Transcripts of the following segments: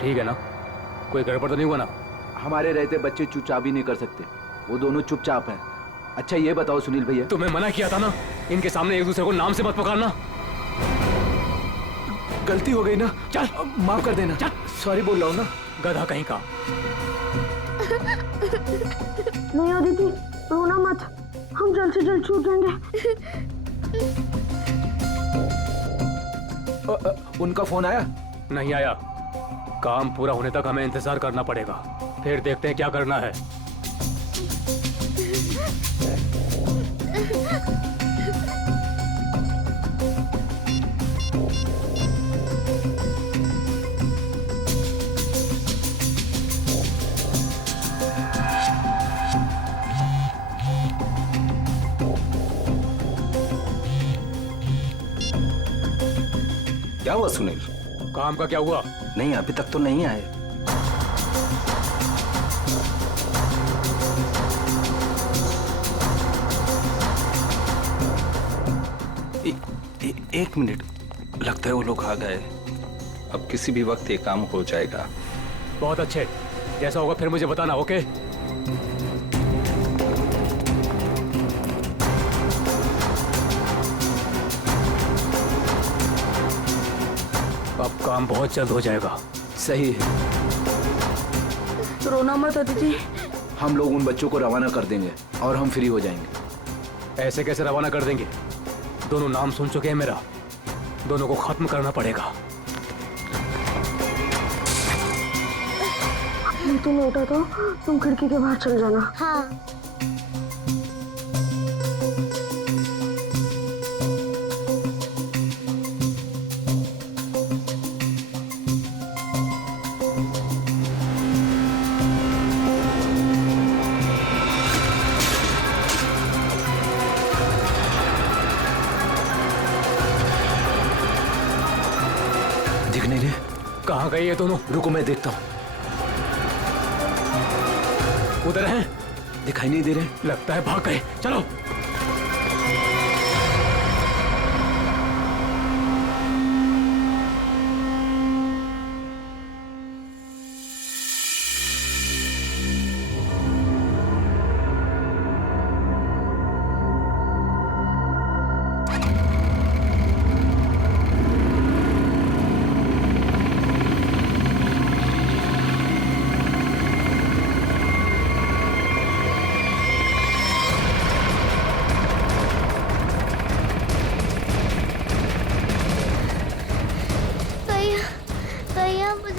ठीक है ना? कोई गड़बड़ तो नहीं हुआ ना? हमारे रहते बच्चे चुपचाप भी नहीं कर सकते, वो दोनों चुपचाप हैं। अच्छा ये बताओ सुनील भैया, तुम्हें मना किया था ना, इनके सामने एक दूसरे को नाम से मत पुकारना। गलती हो गई ना, चल माफ कर देना। चल। सॉरी बोल रहा हूँ ना। गधा कहीं का। नहीं अदिति, रोना मत, हम जल्द से जल्द छूट जाएंगे। उनका फोन आया? नहीं आया। काम पूरा होने तक हमें इंतजार करना पड़ेगा, फिर देखते हैं क्या करना है। क्या हुआ सुनील? काम का क्या हुआ? नहीं अभी तक तो नहीं आए। एक मिनट, लगता है वो लोग आ गए। अब किसी भी वक्त ये काम हो जाएगा। बहुत अच्छे, जैसा होगा फिर मुझे बताना, ओके? अब काम बहुत जल्द हो जाएगा। सही है, रोना मत अदिति। हम लोग उन बच्चों को रवाना कर देंगे और हम फ्री हो जाएंगे। ऐसे कैसे रवाना कर देंगे? दोनों नाम सुन चुके हैं मेरा, दोनों को खत्म करना पड़ेगा। तुम लौटा तो तुम खिड़की के बाहर चल जाना। हाँ। दिख नहीं रहे? कहाँ गए ये दोनों? रुको मैं देखता हूँ। उधर हैं? दिखाई नहीं दे रहे? लगता है भाग गए, चलो।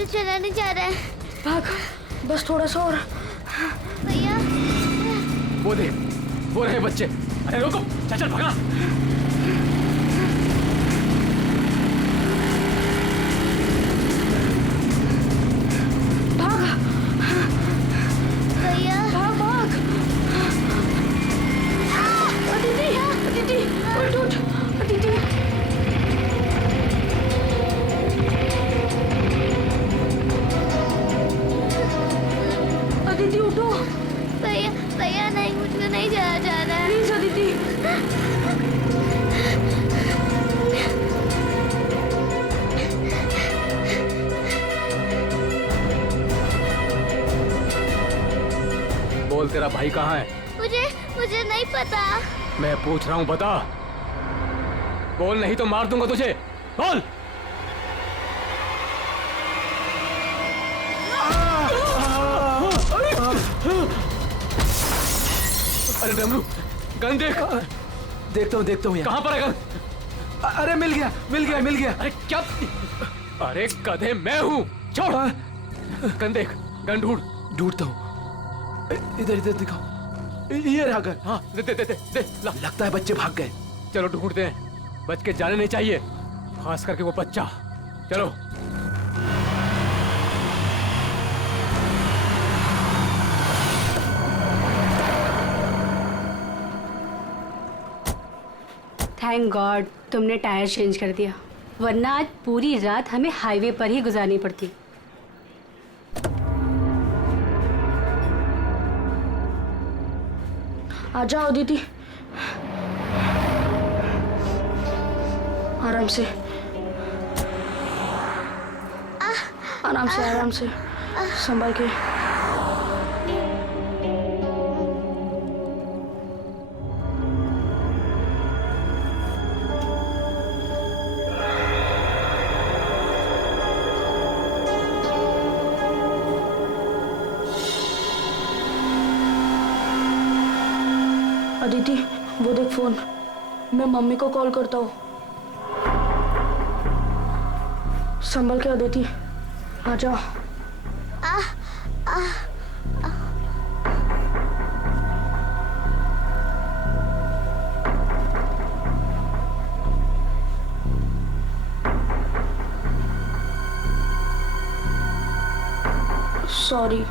चला नहीं जा रहा है। भाग, बस थोड़ा सा और। भैया वो देख, वो रहे बच्चे। अरे रुको, चल चल भागना। भाग भैया, भाग भाग। अदिति, अदिति, उठ उठ, अदिति। अदिति उठो। भैया भैया नहीं, मुझको नहीं जाया जा रहा है। प्लीज अदिति। बोल, तेरा भाई कहाँ है? मुझे नहीं पता। मैं पूछ रहा हूँ, बता। बोल, नहीं तो मार दूंगा तुझे। बोल। अरे डमरू, गन देख। देखता हूँ कहाँ पर है गन? अरे मिल गया मिल गया मिल गया। अरे क्या? अरे गधे, मैं हूँ, छोड़। गन देख, गन ढूंढ। ढूंढता हूँ। इधर इधर दिखाओ। ये रहा गन। हाँ, दे दे दे दे, दे ला। लगता है बच्चे भाग गए। चलो ढूंढते हैं, बच के जाने नहीं चाहिए, खास करके वो बच्चा। चलो। थैंक गॉड तुमने टायर चेंज कर दिया, वरना आज पूरी रात हमें हाईवे पर ही गुजारनी पड़ती। आ जाओ दीदी, आराम से। आराम से संभाल के। अदिति, वो देख फोन। मैं मम्मी को कॉल करता हूँ। संभल के अदिति, आ जाओ। सॉरी।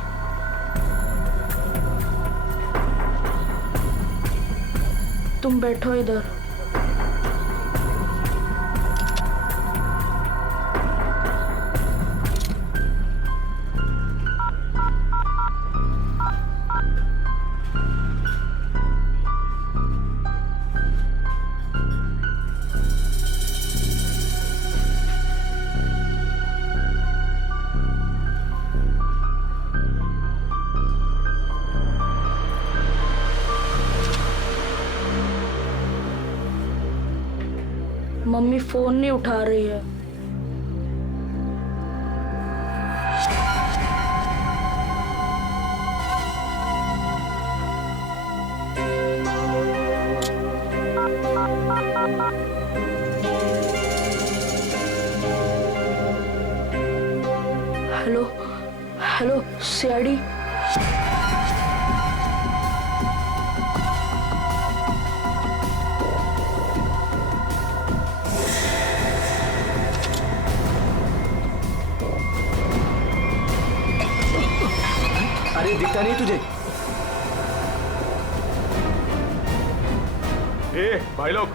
तुम बैठो इधर। मम्मी फोन नहीं उठा रही है। Hello hello CID. अरे दिखता नहीं तुझे? भाई लोग,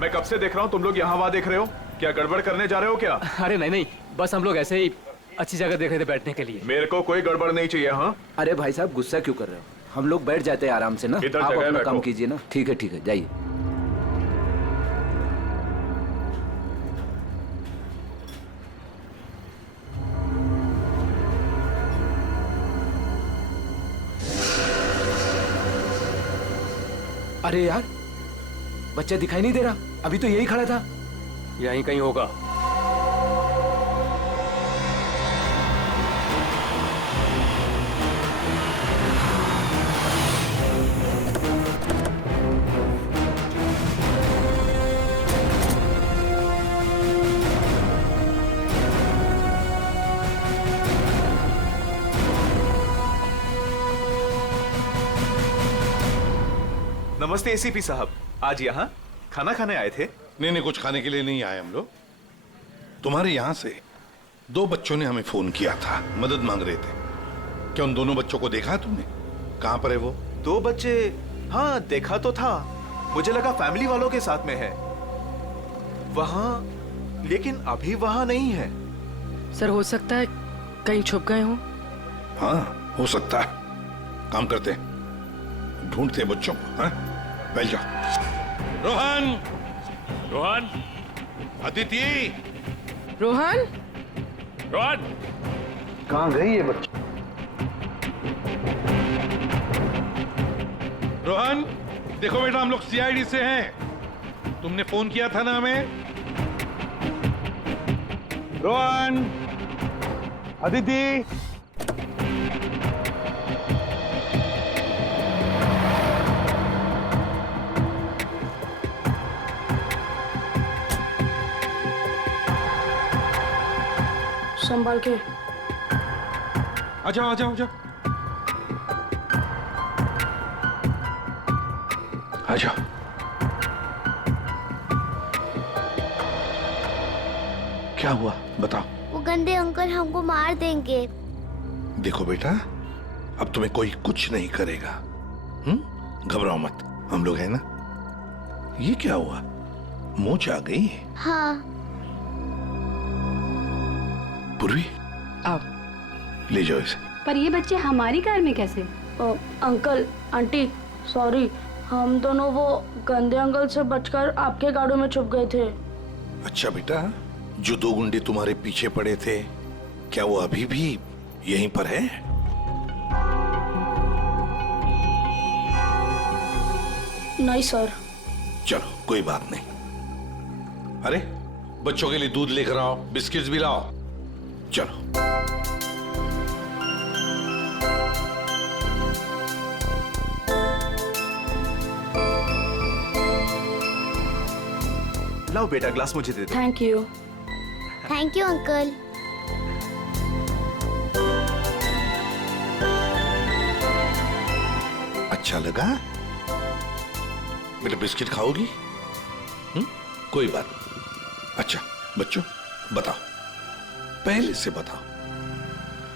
मैं कब से देख रहा हूँ तुम लोग यहाँ वहाँ देख रहे हो। क्या गड़बड़ करने जा रहे हो क्या? अरे नहीं, बस हम लोग ऐसे ही अच्छी जगह देख रहे थे बैठने के लिए। मेरे को कोई गड़बड़ नहीं चाहिए। हाँ, अरे भाई साहब, गुस्सा क्यों कर रहे हो? हम लोग बैठ जाते हैं आराम से ना। इधर आप जगह अपना बैठो। काम कीजिए ना। ठीक है, जाइए। अरे यार, बच्चा दिखाई नहीं दे रहा। अभी तो यही खड़ा था। यहीं कहीं होगा। नमस्ते एसीपी साहब, आज यहाँ खाना खाने आए थे? नहीं, कुछ खाने के लिए नहीं आए हम लोग। तुम्हारे यहाँ से 2 बच्चों ने हमें फोन किया था, मदद मांग रहे थे। क्या उन दोनों बच्चों को देखा है तुमने? कहाँ पर है वो? 2 बच्चे? हाँ, देखा तो था। मुझे लगा फैमिली वालों के साथ में है वहाँ, लेकिन अभी वहाँ नहीं है। सर, हो सकता है कहीं छुप गए हों। हाँ, हो सकता है। काम करते हैं, ढूंढते हैं बच्चों को। हाँ, बैठ जाओ। रोहन, अदिति, रोहन, कहाँ गई ये बच्चा? रोहन, देखो बेटा, हम लोग सीआईडी से हैं। तुमने फोन किया था ना हमें। रोहन, अदिति, संभाल के। आ जाओ, आ जाओ, आ जाओ, आ जाओ। क्या हुआ बताओ। वो गंदे अंकल हमको मार देंगे। देखो बेटा, अब तुम्हें कोई कुछ नहीं करेगा। घबराओ मत, हम लोग हैं ना। ये क्या हुआ, मोच आ गई? हाँ। पूर्वी, आओ। ले जाओ इसे। पर ये बच्चे हमारी कार में कैसे? अंकल आंटी सॉरी, हम दोनों वो गंदे अंकल से बचकर आपके गाड़ियों में छुप गए थे। अच्छा बेटा, जो 2 गुंडे तुम्हारे पीछे पड़े थे क्या वो अभी भी यहीं पर है? नहीं सर। चलो कोई बात नहीं। अरे बच्चों के लिए दूध लेकर आओ, बिस्किट्स भी लाओ। चलो। लाओ बेटा, ग्लास मुझे दे दो। Thank you. Thank you uncle. अच्छा लगा? बेटा बिस्किट खाओगी? कोई बात नहीं। अच्छा बच्चों बताओ, पहले से बताओ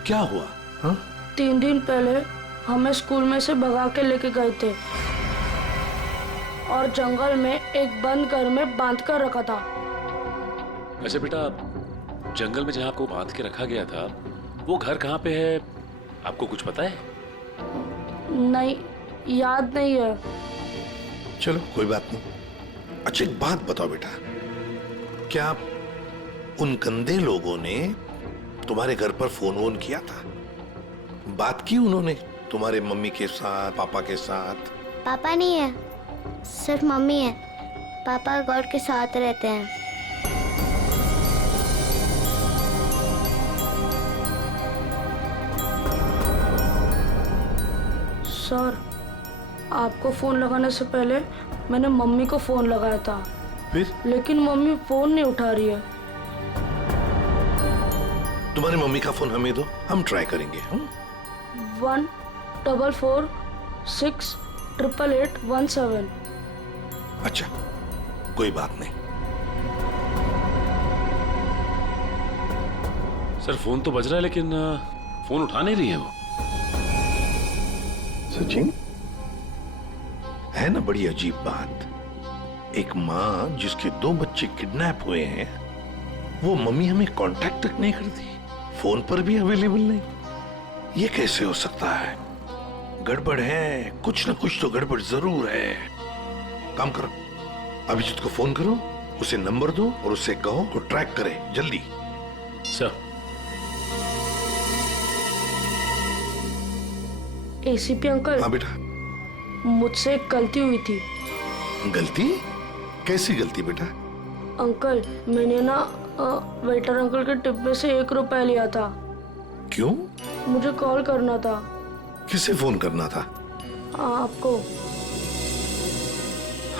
क्या हुआ? हाँ? 3 दिन पहले हमें स्कूल में से भगा के लेके गए थे और जंगल में एक बंद घर में बांध कर रखा था। अच्छा बेटा, जंगल में जहाँ आपको बांध के रखा गया था वो घर कहाँ पे है, आपको कुछ पता है? नहीं, याद नहीं है। चलो कोई बात नहीं। अच्छा एक बात बताओ बेटा, क्या उन गंदे लोगों ने तुम्हारे घर पर फोन वोन किया था? बात की उन्होंने तुम्हारे मम्मी के साथ, पापा के साथ? पापा नहीं है, सिर्फ मम्मी है। पापा गॉड के साथ रहते हैं। सर, आपको फोन लगाने से पहले मैंने मम्मी को फोन लगाया था, फिर? लेकिन मम्मी फोन नहीं उठा रही है। तुम्हारी मम्मी का फोन हमें दो, हम ट्राई करेंगे। 144688817। अच्छा कोई बात नहीं। सर फोन तो बज रहा है लेकिन फोन उठा नहीं रही है वो। सचिन, है ना बड़ी अजीब बात। एक माँ जिसके 2 बच्चे किडनैप हुए हैं, वो मम्मी हमें कांटेक्ट तक नहीं करती, फोन पर भी अवेलेबल नहीं। ये कैसे हो सकता है? गड़बड़ है, कुछ ना कुछ तो गड़बड़ जरूर है। काम करो, अभिजीत को फोन करो, उसे नंबर दो और उसे कहो तो ट्रैक करे जल्दी। सर। ACP uncle. हाँ बेटा। मुझसे एक गलती हुई थी। गलती? कैसी गलती बेटा? अंकल, मैंने ना वेटर अंकल के टिप में से 1 रुपया लिया था। क्यों? मुझे कॉल करना था। किसे फोन करना था? आपको।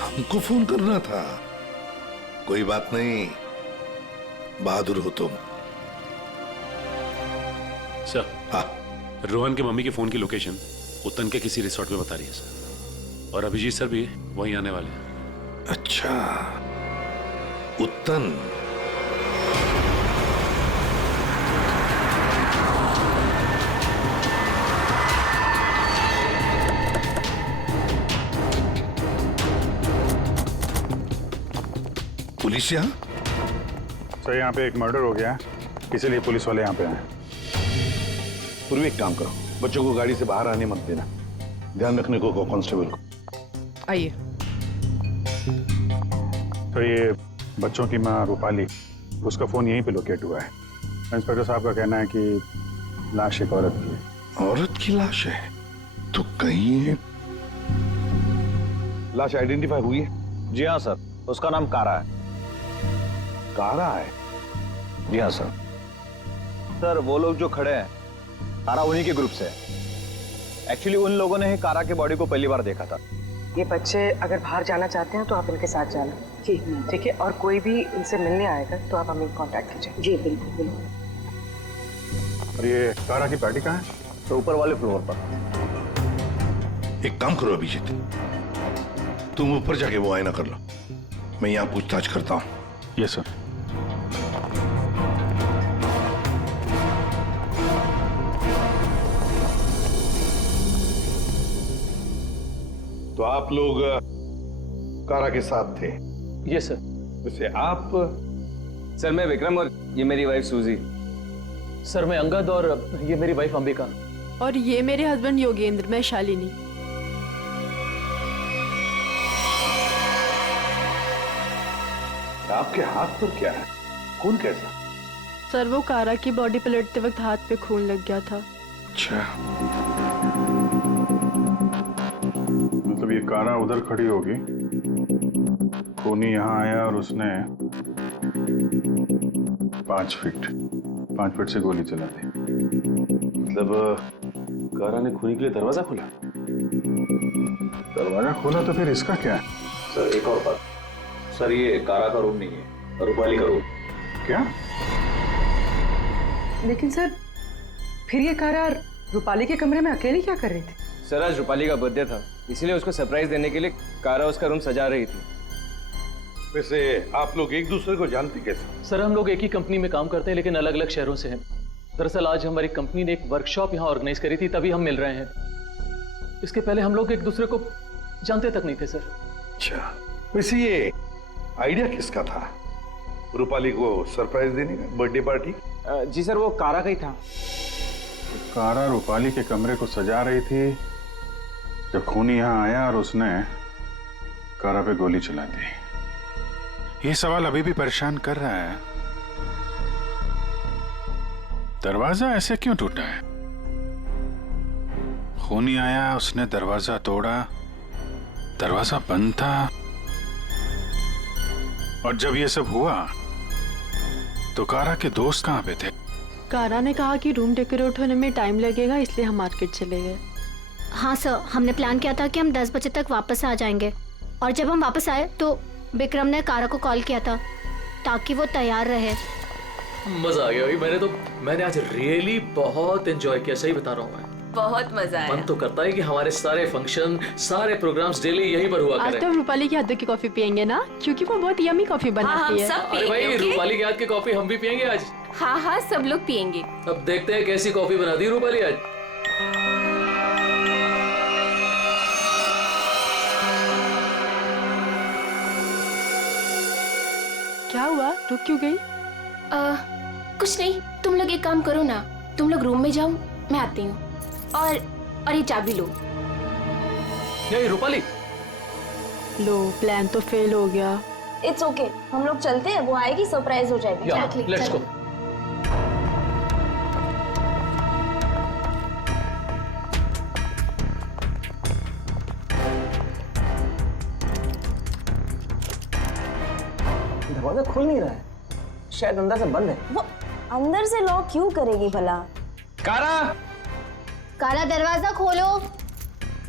हमको फोन करना था? कोई बात नहीं, बहादुर हो तुम। सर। हाँ। रोहन के मम्मी के फोन की लोकेशन उत्तन के किसी रिसोर्ट में बता रही है सर, और अभिजीत सर भी वहीं आने वाले हैं। अच्छा, उत्तन। पुलिस यहाँ? सर यहाँ पे एक मर्डर हो गया है, इसीलिए पुलिस वाले यहाँ पे आए। पूर्वी एक काम करो, बच्चों को गाड़ी से बाहर आने मत देना, ध्यान रखने को कहो कांस्टेबल को। आइए। तो ये बच्चों की माँ रूपाली, उसका फोन यहीं पे लोकेट हुआ है। इंस्पेक्टर साहब का कहना है कि लाश एक औरत की है। औरत की लाश है? तो कहीं लाश आइडेंटिफाई हुई है? जी हाँ सर, उसका नाम कारा है। कारा है? जी हाँ सर। सर वो लोग जो खड़े हैं, कारा उन्हीं के ग्रुप से है। एक्चुअली उन लोगों ने ही कारा के बॉडी को पहली बार देखा था। ये बच्चे अगर बाहर जाना चाहते हैं तो आप इनके साथ जाना। जी ठीक है, और कोई भी इनसे मिलने आएगा तो आप हमें कांटेक्ट कीजिए। जी बिल्कुल बिल्कुल। और ये कारा की पार्टी कहाँ है? तो ऊपर वाले फ्लोर पर। एक काम करो अभिजीत, तुम ऊपर जाके वो आईना कर लो, मैं यहाँ पूछताछ करता हूँ। Yes sir. तो आप लोग कारा के साथ थे? Yes sir. वैसे आप? सर मैं विक्रम और ये मेरी वाइफ सूजी। सर मैं अंगद और ये मेरी वाइफ अंबिका। और ये मेरे हस्बैंड योगेंद्र, मैं शालिनी। आपके हाथ पर क्या है? खून कैसा? सर वो कारा की बॉडी पलटते वक्त हाथ पे खून लग गया था। अच्छा, मतलब ये कारा उधर खड़ी होगी, खूनी यहाँ आया और उसने 5 फीट से गोली चला दी। मतलब कारा ने खूनी के लिए दरवाजा खोला? दरवाजा खोला तो फिर इसका क्या है? सर एक और बात, सर ये कारा का रूम नहीं है, रूपाली का रूम। क्या? लेकिन सर फिर ये कारा रूपाली के कमरे में अकेली क्या कर रही थी? सर आज रूपाली का बर्थडे था, इसीलिए उसको सरप्राइज देने के लिए कारा उसका रूम सजा रही थी। वैसे आप लोग एक दूसरे को जानते कैसे? सर हम लोग एक ही कंपनी में काम करते हैं लेकिन अलग अलग शहरों से हैं। दरअसल आज हमारी कंपनी ने एक वर्कशॉप यहाँ ऑर्गेनाइज करी थी, तभी हम मिल रहे हैं। इसके पहले हम लोग एक दूसरे को जानते तक नहीं थे सर। अच्छा, वैसे ये आइडिया किसका था, रूपाली को सरप्राइज देने का, बर्थडे पार्टी? जी सर वो कारा का ही था। कारा रूपाली के कमरे को सजा रही थी जब खूनी यहाँ आया और उसने कारा पे गोली चला दी। ये सवाल अभी भी परेशान कर रहा है, दरवाजा ऐसे क्यों टूटा है? खूनी आया, उसने दरवाजा तोड़ा, दरवाजा बंद था, और जब ये सब हुआ तो कारा के दोस्त कहाँ पे थे? कारा ने कहा कि रूम डेकोरेट होने में टाइम लगेगा, इसलिए हम मार्केट चले गए। हाँ सर, हमने प्लान किया था कि हम 10 बजे तक वापस आ जाएंगे, और जब हम वापस आए तो विक्रम ने कारा को कॉल किया था ताकि वो तैयार रहे। मजा आ गया भाई, मैंने आज रियली बहुत एंजॉय किया, सही बता रहा हूँ मैं। बहुत मजा आया। मन तो करता है कि हमारे सारे फंक्शन, सारे प्रोग्राम्स डेली यहीं पर हुआ आज करें। तो हम रूपाली के हाथों की कॉफी पियेंगे ना, क्योंकि वो बहुत यमी कॉफी बनाती है। अरे भाई रूपाली के हाथ की कॉफी हम भी पियेंगे आज। हाँ हाँ सब लोग पियेंगे। अब देखते हैं कैसी कॉफी बनाती है रूपाली आज। क्या हुआ, रुक क्यों गई? कुछ नहीं, तुम लोग एक काम करो ना, तुम लोग रूम में जाओ, मैं आती हूँ। और ये चाबी लो। नहीं रूपाली, लो प्लान तो फेल हो गया। इट्स ओके, हम लोग चलते हैं, वो आएगी सरप्राइज हो जाएगी। Let's go. दरवाजा खुल नहीं रहा है, शायद अंदर से बंद है। वो अंदर से लॉक क्यों करेगी भला? कारा, कारा दरवाजा खोलो।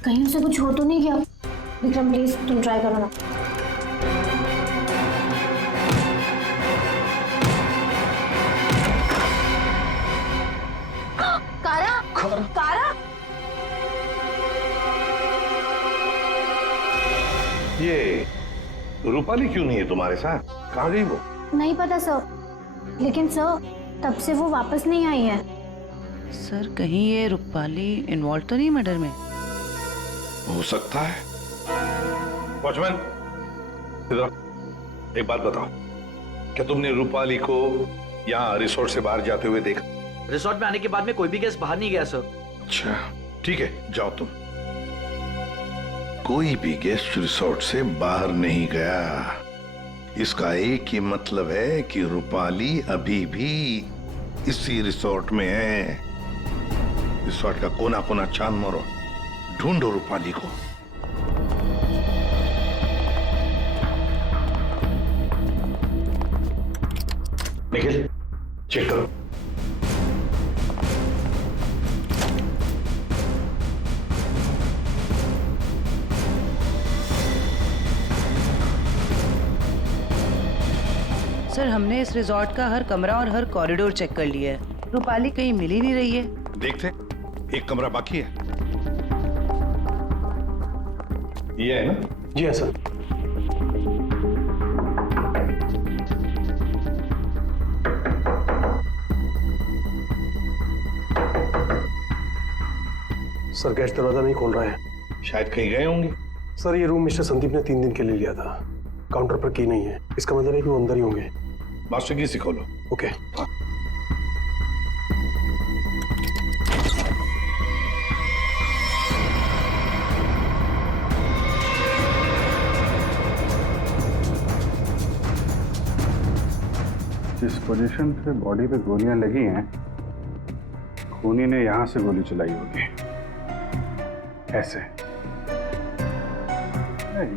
कहीं उसे कुछ हो तो नहीं गया? विक्रम प्लीज तुम ट्राई करो ना। कारा, कारा, ये रूपाली क्यों नहीं है तुम्हारे साथ? कहाँ गई वो? नहीं पता सर, लेकिन सर तब से वो वापस नहीं आई है। सर कहीं ये रूपाली इन्वॉल्व तो नहीं मर्डर में? हो सकता है। वॉचमैन, इधर, एक बात बताओ, क्या तुमने रूपाली को यहाँ रिसोर्ट से बाहर जाते हुए देखा? रिसोर्ट में आने के बाद में कोई भी गेस्ट बाहर नहीं गया सर। अच्छा ठीक है, जाओ तुम। कोई भी गेस्ट रिसोर्ट से बाहर नहीं गया, इसका एक ही मतलब है कि रूपाली अभी भी इसी रिसोर्ट में है। रिसोर्ट का कोना कोना छान मारो, ढूंढो रूपाली को। निखिल, चेक करो। सर हमने इस रिजॉर्ट का हर कमरा और हर कॉरिडोर चेक कर लिया है, रूपाली कहीं मिल ही नहीं रही है। देखते, एक कमरा बाकी है। ये है ना? जी हाँ सर। सर गैस दरवाजा नहीं खोल रहा है। शायद कहीं गए होंगे। सर ये रूम मिस्टर संदीप ने 3 दिन के लिए लिया था, काउंटर पर की नहीं है, इसका मतलब है कि वो अंदर ही होंगे। मास्टर की से खोलो। ओके। जिस पोजीशन पे बॉडी पे गोलियां लगी हैं, खूनी ने यहां से गोली चलाई होगी। ऐसे।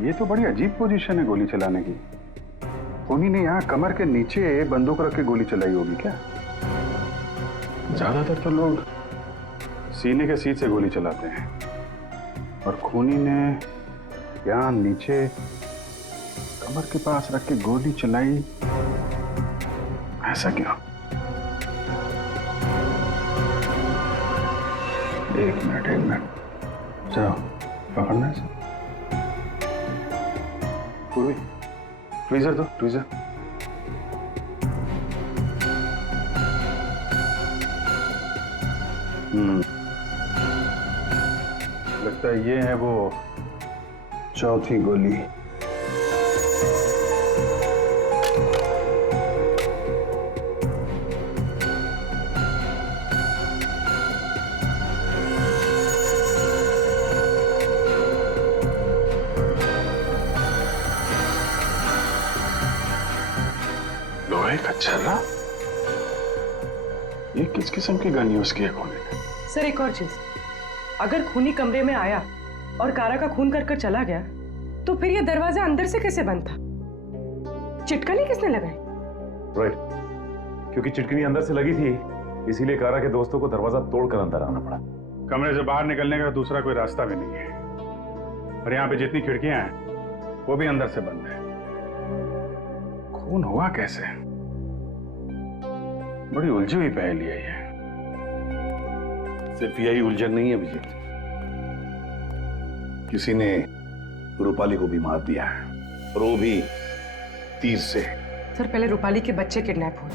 ये तो बड़ी अजीब पोजीशन है गोली चलाने की। खूनी ने यहां कमर के नीचे बंदूक रख के गोली चलाई होगी क्या? ज्यादातर तो लोग सीने के सीट से गोली चलाते हैं, और खूनी ने यहां नीचे कमर के पास रख के गोली चलाई। ऐसा क्यों? एक मिनट चलो पकड़ना है। पूर्वी ट्वीजर दो, ट्वीजर। लगता है ये है वो चौथी गोली। लोहे का छर्रा? ये किस किस्म की गन यूज की है खूनी ने? सर एक और चीज, अगर खूनी कमरे में आया और कारा का खून कर चला गया, तो फिर ये दरवाजा अंदर से कैसे बंद था? चिटकनी किसने लगाई? राइट, क्योंकि चिटकनी अंदर से लगी थी, इसीलिए कारा के दोस्तों को दरवाजा तोड़कर अंदर आना पड़ा। कमरे से बाहर निकलने का दूसरा कोई रास्ता भी नहीं है, और यहाँ पे जितनी खिड़कियां हैं वो भी अंदर से बंद है। खून हुआ कैसे? बड़ी उलझी हुई पहेली है ये। सिर्फ यही उलझन नहीं है विजय, किसी ने रूपाली को भी मार दिया है, और वो भी तीर से। सर पहले रूपाली के बच्चे किडनैप हुए,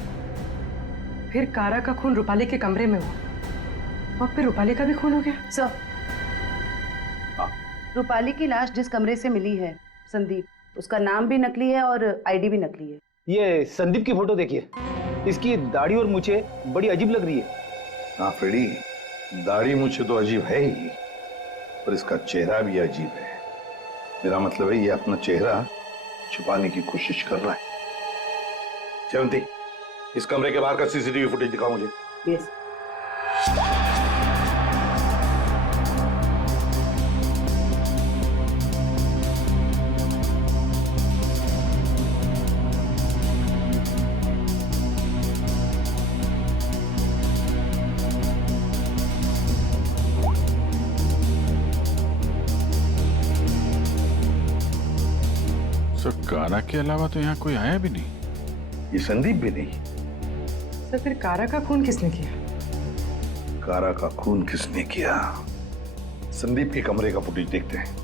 फिर कारा का खून रूपाली के कमरे में हुआ, और फिर रूपाली का भी खून हो गया। सर रूपाली की लाश जिस कमरे से मिली है, संदीप, उसका नाम भी नकली है और आईडी भी नकली है। ये संदीप की फोटो देखिए, इसकी दाढ़ी और मूछें बड़ी अजीब लग रही है। हाँ फ्रेडी, दाढ़ी मुझे तो अजीब है ही, पर इसका चेहरा भी अजीब है। मेरा मतलब है ये अपना चेहरा छुपाने की कोशिश कर रहा है। जयंती, इस कमरे के बाहर का सीसीटीवी फुटेज दिखाओ मुझे। यस। कारा के अलावा तो यहाँ कोई आया भी नहीं। ये संदीप भी नहीं। सर फिर कारा का खून किसने किया? कारा का खून किसने किया? संदीप के कमरे का फुटेज देखते हैं।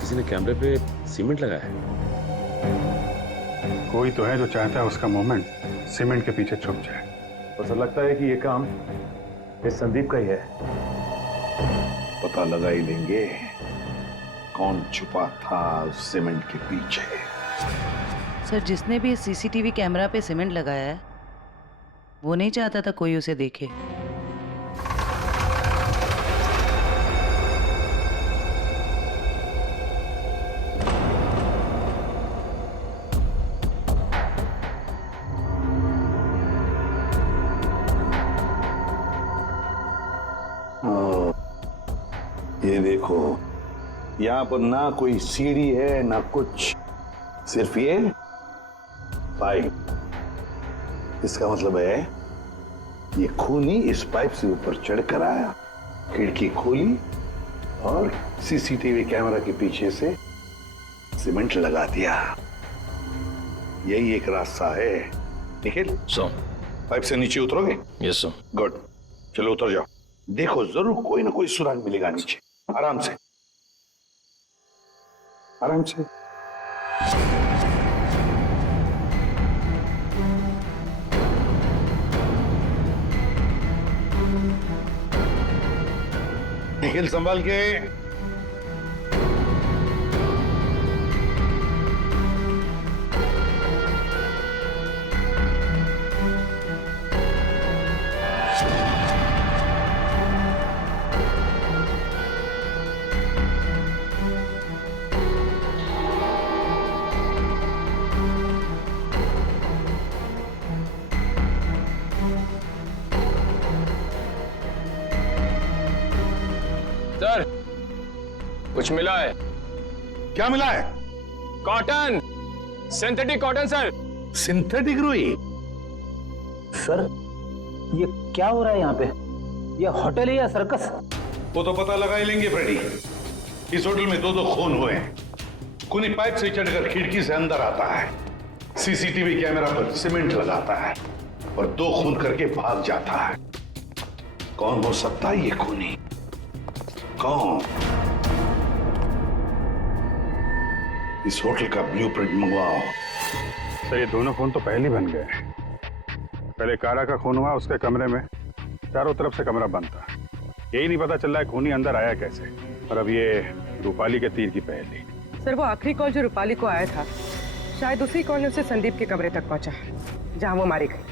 किसी ने कैमरे पे सीमेंट लगाया है। कोई तो है जो चाहता है उसका मूवमेंट सीमेंट के पीछे छुप जाए। तो सर लगता है कि ये काम इस संदीप का ही है। पता लगा ही लेंगे कौन छुपा था उस सीमेंट के पीछे। सर जिसने भी सीसीटीवी कैमरा पे सीमेंट लगाया है, वो नहीं चाहता था कोई उसे देखे। ये देखो, यहाँ पर ना कोई सीढ़ी है ना कुछ, सिर्फ ये पाइप। इसका मतलब है ये खूनी इस पाइप से ऊपर चढ़कर आया, खिड़की खोली और सीसीटीवी कैमरा के पीछे से सीमेंट लगा दिया। यही एक रास्ता है। निखिल, पाइप से नीचे उतरोगे? Yes sir. गुड, चलो उतर जाओ। देखो जरूर कोई ना कोई सुराग मिलेगा नीचे। आराम से, आराम से। निखिल संभाल के। सर, कुछ मिला है। क्या मिला है? Cotton, synthetic cotton sir. Synthetic रुई? सर, ये क्या हो रहा है यहाँ पे? ये होटल है या सर्कस? वो तो पता लगा ही लेंगे फ्रेडी। इस होटल में दो खून हुए हैं। खूनी पाइप से चढ़कर खिड़की से अंदर आता है, सीसीटीवी कैमरा पर सीमेंट लगाता है और 2 खून करके भाग जाता है। कौन हो सकता है ये खूनी? कौन? इस होटल का ब्लूप्रिंट मंगवाओ। सर, ये दोनों खून तो पहले ही बन गए। पहले कारा का खून हुआ, उसके कमरे में चारों तरफ से कमरा बंद था। यही नहीं पता चल रहा है खूनी अंदर आया कैसे। और अब ये रूपाली के तीर की पहेली। सर, वो आखिरी कॉल जो रूपाली को आया था, शायद उसी कॉल से संदीप के कमरे तक पहुंचा, जहां वो मारी गई।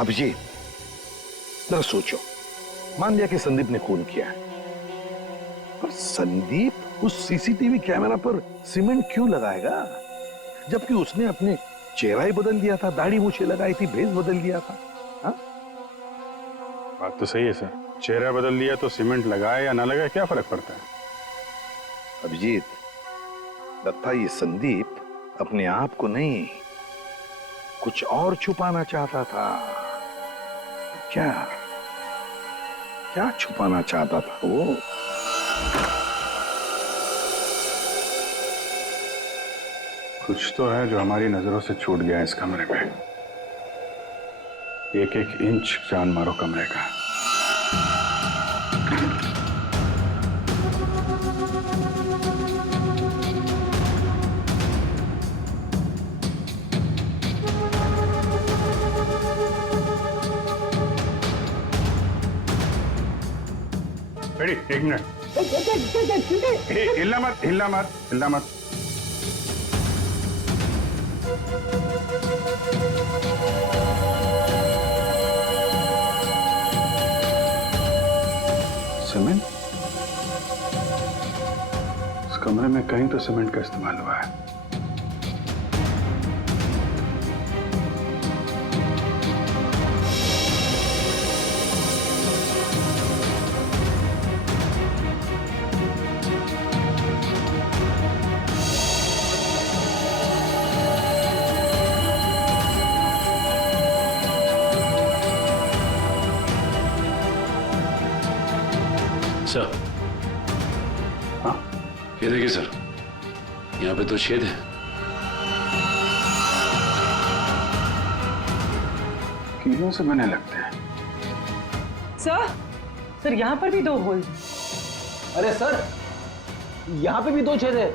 अभिजीत, जरा सोचो, मान लिया कि संदीप ने खून किया, पर संदीप उस सीसीटीवी कैमरा पर सीमेंट क्यों लगाएगा, जबकि उसने अपने चेहरा ही बदल दिया था, दाढ़ी मूछे लगाई थी, भेष बदल दिया था। हा? बात तो सही है सर, चेहरा बदल लिया तो सीमेंट लगाए या ना लगाए क्या फर्क पड़ता है? अभिजीत, लगता है ये संदीप अपने आप को नहीं, कुछ और छुपाना चाहता था। क्या क्या छुपाना चाहता था वो? कुछ तो है जो हमारी नजरों से छूट गया इस कमरे में। एक एक इंच जान मारो कमरे का। Ready, 1 minute. हिलना मत, हिलना मत, हिलना मत। सीमेंट? इस कमरे में कहीं तो सीमेंट का इस्तेमाल हुआ है। सर, हाँ, ये देखिए सर, यहाँ पे तो छेद है। कीलों से बने लगते हैं। सर, यहाँ पर भी 2 होल। अरे सर, यहाँ पे भी 2 छेद है।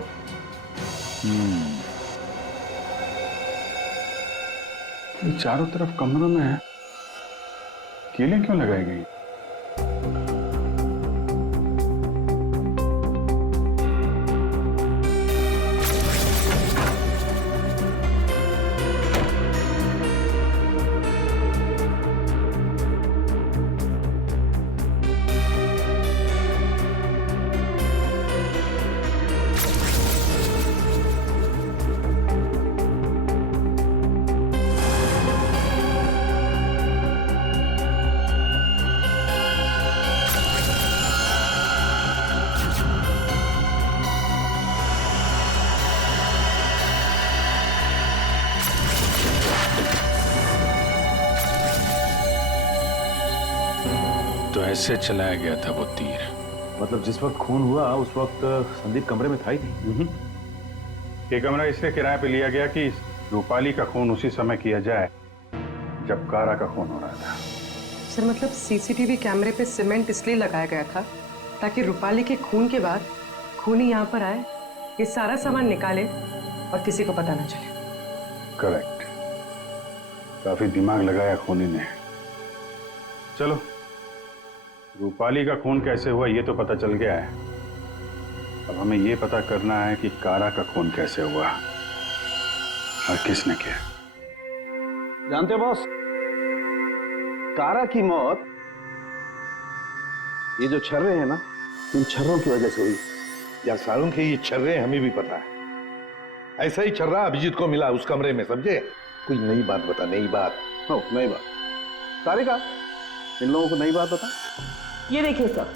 ये चारों तरफ कमरों में है, कीलें क्यों लगाई गई? तो ऐसे चलाया गया था वो तीर। मतलब जिस वक्त खून हुआ उस वक्त संदीप कमरे में था ही नहीं। ये कमरा इसलिए किराए पे लिया गया कि रूपाली का खून उसी समय किया जाए जब कारा का खून हो रहा था। सर, मतलब सीसीटीवी कैमरे पे सीमेंट इसलिए लगाया गया था ताकि रूपाली के खून के बाद खूनी यहाँ पर आए, ये सारा सामान निकाले और किसी को पता ना चले। करेक्ट, काफी दिमाग लगाया खूनी ने। चलो, रूपाली का खून कैसे हुआ ये तो पता चल गया है। अब हमें ये पता करना है कि कारा का खून कैसे हुआ और किसने किया। जानते हो बॉस, कारा की मौत ये जो छर्रे हैं ना, इन छर्रों की वजह से हुई। यार सारुण के ये छर्रे हमें भी पता है। ऐसा ही छर्रा अभिजीत को मिला उस कमरे में, समझे? कोई नई बात बता, नई बात। नई बात। तारिका, इन लोगों को नई बात बता। ये देखिए सर,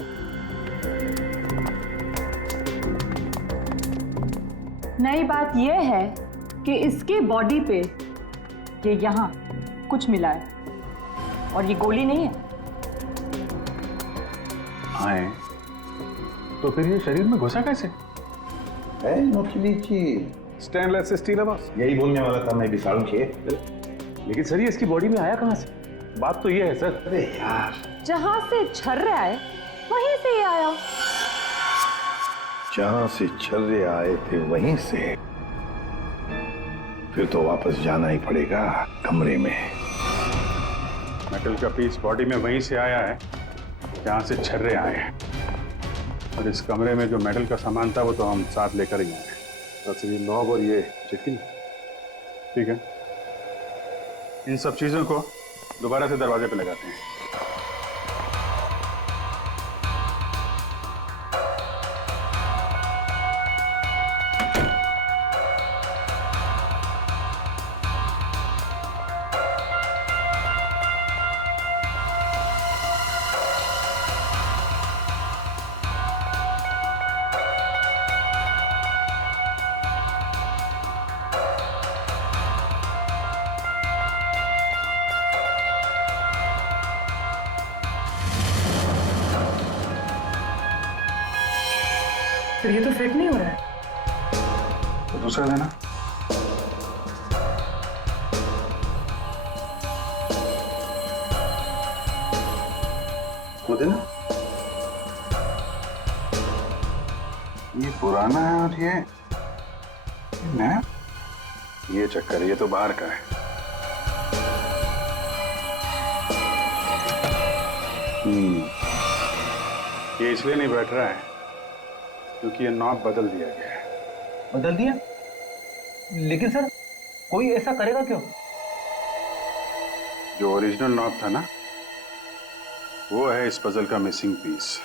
नई बात यह है कि इसके बॉडी पे ये यहाँ कुछ मिला है और ये गोली नहीं है। हाँ, तो फिर ये शरीर में घुसा कैसे? है नकली चीज, स्टेनलेस स्टील है बस। यही बोलने वाला था मैं भी सारुण के। लेकिन सर ये इसकी बॉडी में आया कहाँ से? बात तो ये है सर। अरे यार, जहां से छर्रे आए वहीं से ये आया। जहां से छर्रे आए थे वहीं से, फिर तो वापस जाना ही पड़ेगा कमरे में। मेटल का पीस बॉडी में वहीं से आया है जहां से छर्रे आए हैं, और इस कमरे में जो मेटल का सामान था वो तो हम साथ लेकर ही आए। तो ये नॉब और ये चिटकी, ठीक है, इन सब चीजों को दोबारा से दरवाजे पे लगाते हैं। फिर ये तो फिट नहीं हो रहा है। तो दूसरा देना। वो देना। ये पुराना है और ये नया। ये चक्कर, ये तो बाहर का है। ये इसलिए नहीं बैठ रहा है क्योंकि ये नॉब बदल दिया गया है। बदल दिया? लेकिन सर कोई ऐसा करेगा क्यों? जो ओरिजिनल नॉब था ना, वो है इस पजल का मिसिंग पीस।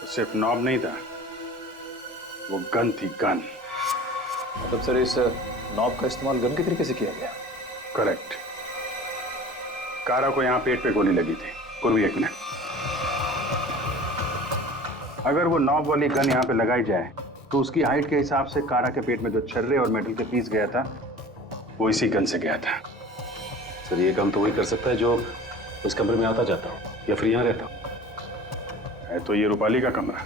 तो सिर्फ नॉब नहीं था, वो गन थी, गन। मतलब सर इस नॉब का इस्तेमाल गन के तरीके से किया गया? करेक्ट। कारा को यहाँ पेट पे गोली लगी थी। पूर्वी, एक मिनट। अगर वो नॉब वाली गन यहाँ पे लगाई जाए तो उसकी हाइट के हिसाब से कारा के पेट में जो छर्रे और मेटल के पीस गया था वो इसी गन से गया था। सर ये काम तो वही कर सकता है जो उस कमरे में आता जाता हो या फिर यहाँ रहता हो। है तो ये रूपाली का कमरा,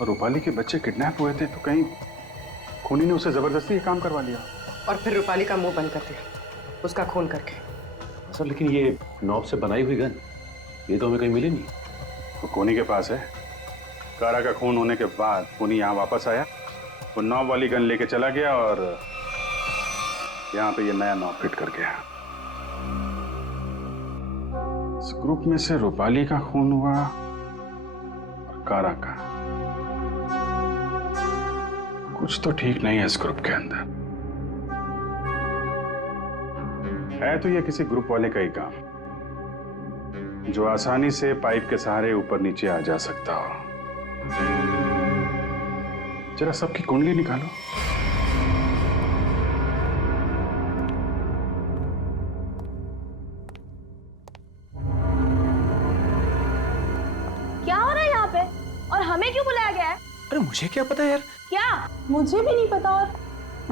और रूपाली के बच्चे किडनैप हुए थे तो कहीं खूनी ने उसे जबरदस्ती ये काम करवा लिया और फिर रूपाली का मुंह बंद कर दिया उसका खून करके। सर लेकिन ये नॉब से बनाई हुई गन ये तो हमें कहीं मिली नहीं। तो खूनी के पास है। कारा का खून होने के बाद खूनी यहाँ वापस आया, वो नॉब वाली गन लेके चला गया और यहाँ पे ये नया नॉब फिट कर गया। इस ग्रुप में से रूपाली का खून हुआ और कारा का। कुछ तो ठीक नहीं है इस ग्रुप के अंदर। है तो ये किसी ग्रुप वाले का ही काम जो आसानी से पाइप के सहारे ऊपर नीचे आ जा सकता हो। जरा सबकी कुंडली निकालो। क्या हो रहा है यहाँ पे और हमें क्यों बुलाया गया है? अरे मुझे क्या पता यार। क्या? मुझे भी नहीं पता। और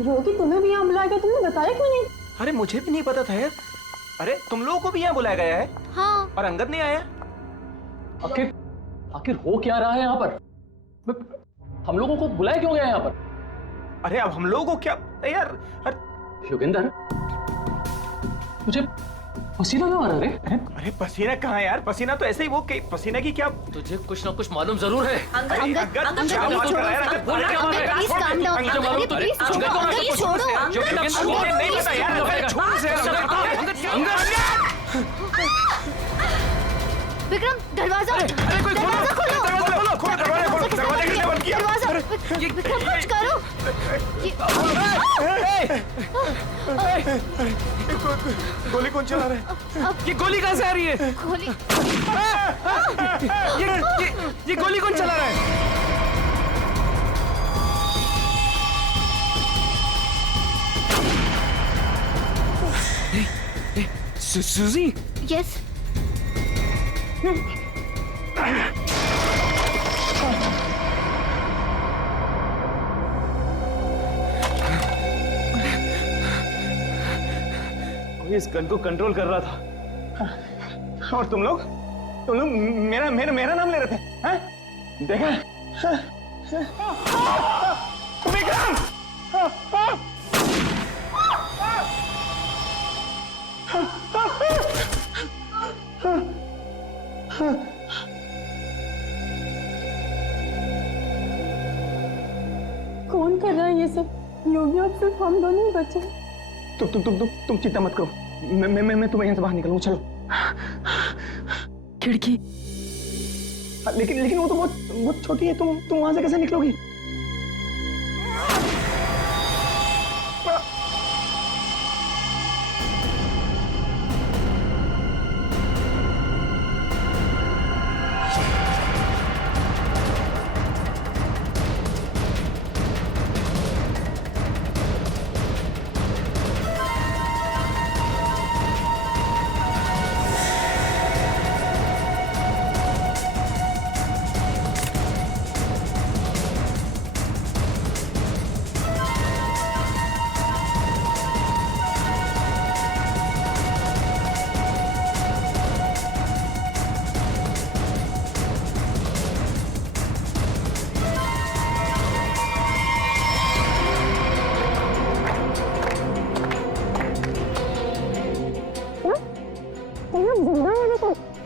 योगी तुम्हें भी यहाँ बुलाया गया, तुमने बताया क्यों नहीं? अरे मुझे भी नहीं पता था यार। अरे तुम लोगों को भी यहाँ बुलाया गया है? हाँ। और अंगद नहीं आया? आखिर हो क्या रहा है यहाँ पर? हम लोगों को बुलाया क्यों गया यहाँ पर? अरे अब हम लोगों को क्या यार? योगेंद्र, तुझे पसीना क्यों आ रहा है? अरे पसीना कहाँ यार? पसीना तो ऐसे ही वो पसीना की क्या? तुझे कुछ ना कुछ मालूम जरूर है। विक्रम, दरवाजा विक्रम कुछ करो। गोली कौन चला रहा है? ये गोली कहाँ से आ रही है? गोली ये गोली कौन चला रहा है? सूजी? यस। कोई इस गन को कंट्रोल कर रहा था और तुम लोग मेरा मेरा मेरा नाम ले रहे थे, हैं? देखा विक्रम! कौन कर रहा है ये सब? योगी अब सिर्फ हम दोनों ही बचे। तुम चिंता मत करो, मैं तुम्हें यहाँ से बाहर निकलूँ। चलो। खिड़की। लेकिन वो तो बहुत छोटी है, तुम वहां से कैसे निकलोगी?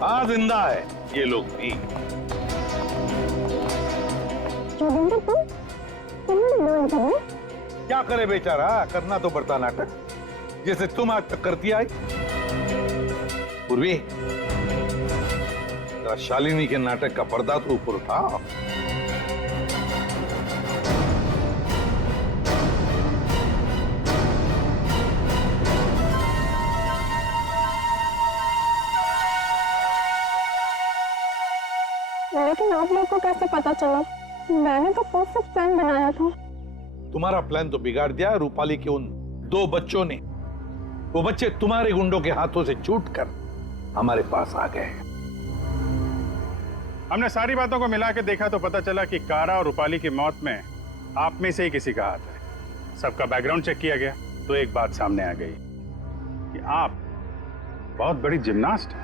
हाँ जिंदा है ये लोग भी। क्या करे बेचारा, करना तो पड़ता नाटक, जैसे तुम आज तक करती आई। पूर्वी, जरा शालिनी के नाटक का पर्दा तो ऊपर उठाओ। लेकिन आप लोग को कैसे पता चला? मैंने तो परफेक्ट प्लान बनाया था। तुम्हारा प्लान तो बिगाड़ दिया रूपाली के उन 2 बच्चों ने। वो बच्चे तुम्हारे गुंडों के हाथों से छूटकर हमारे पास आ गए। हमने सारी बातों को मिला के देखा तो पता चला कि कारा और रूपाली की मौत में आप में से ही किसी का हाथ है। सबका बैकग्राउंड चेक किया गया तो एक बात सामने आ गई कि आप बहुत बड़ी जिम्नास्ट हैं।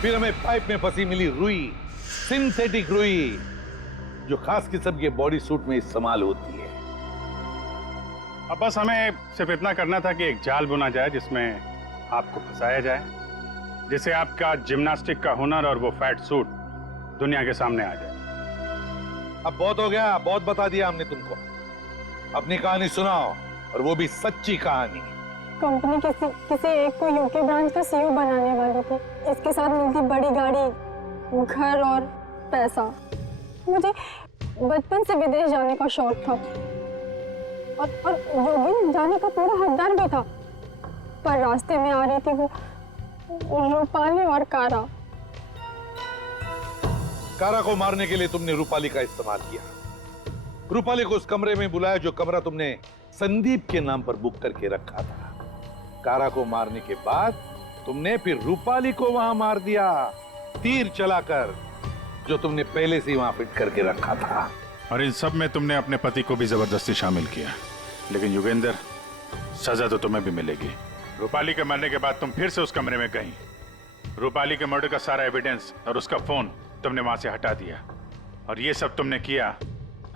फिर हमें पाइप में फंसी मिली रुई, सिंथेटिक रुई, जो खास किस्म के बॉडी सूट में इस्तेमाल होती है। अब बस हमें सिर्फ इतना करना था कि एक जाल बुना जाए जिसमें आपको फंसाया जाए, जिससे आपका जिम्नास्टिक का हुनर और वो फैट सूट दुनिया के सामने आ जाए। अब बहुत हो गया, बहुत बता दिया हमने तुमको। अपनी कहानी सुनाओ, और वो भी सच्ची कहानी। कंपनी किसी एक को यूके ब्रांच का सीईओ बनाने वाली थी। इसके साथ मिलती बड़ी गाड़ी, घर और पैसा। मुझे बचपन से विदेश जाने का शौक था और योगी जाने का पूरा हकदार भी था, पर रास्ते में आ रही थी वो रूपाली और कारा। कारा को मारने के लिए तुमने रूपाली का इस्तेमाल किया। रूपाली को उस कमरे में बुलाया जो कमरा तुमने संदीप के नाम पर बुक करके रखा था। कारा को मारने के बाद तुमने फिर रूपाली को वहां मार दिया, तीर चलाकर, जो तुमने पहले से वहां फिट करके रखा था। और इन सब में तुमने अपने पति को भी जबरदस्ती शामिल किया। लेकिन युगेंद्र, सजा तो तुम्हें भी मिलेगी। रूपाली के मरने के बाद तुम फिर से उस कमरे में गई। रूपाली के मर्डर का सारा एविडेंस और उसका फोन तुमने वहां से हटा दिया, और ये सब तुमने किया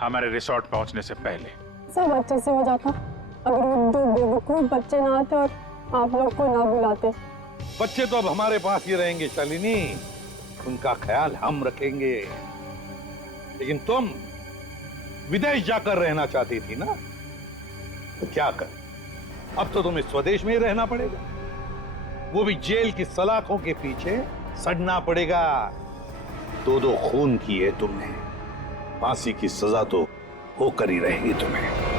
हमारे रिसोर्ट पहुंचने से पहले। सब अच्छे से हो जाता अगर वो 2 बेवकूफ बच्चे ना आते और आप लोग को ना बुलाते। बच्चे तो अब हमारे पास ही रहेंगे शालिनी, उनका ख्याल हम रखेंगे। लेकिन तुम विदेश जाकर रहना चाहती थी ना, तो क्या कर, अब तो तुम्हें स्वदेश में ही रहना पड़ेगा, वो भी जेल की सलाखों के पीछे सड़ना पड़ेगा। 2 खून किए तुमने, फांसी की सजा तो होकर ही रहेगी तुम्हें।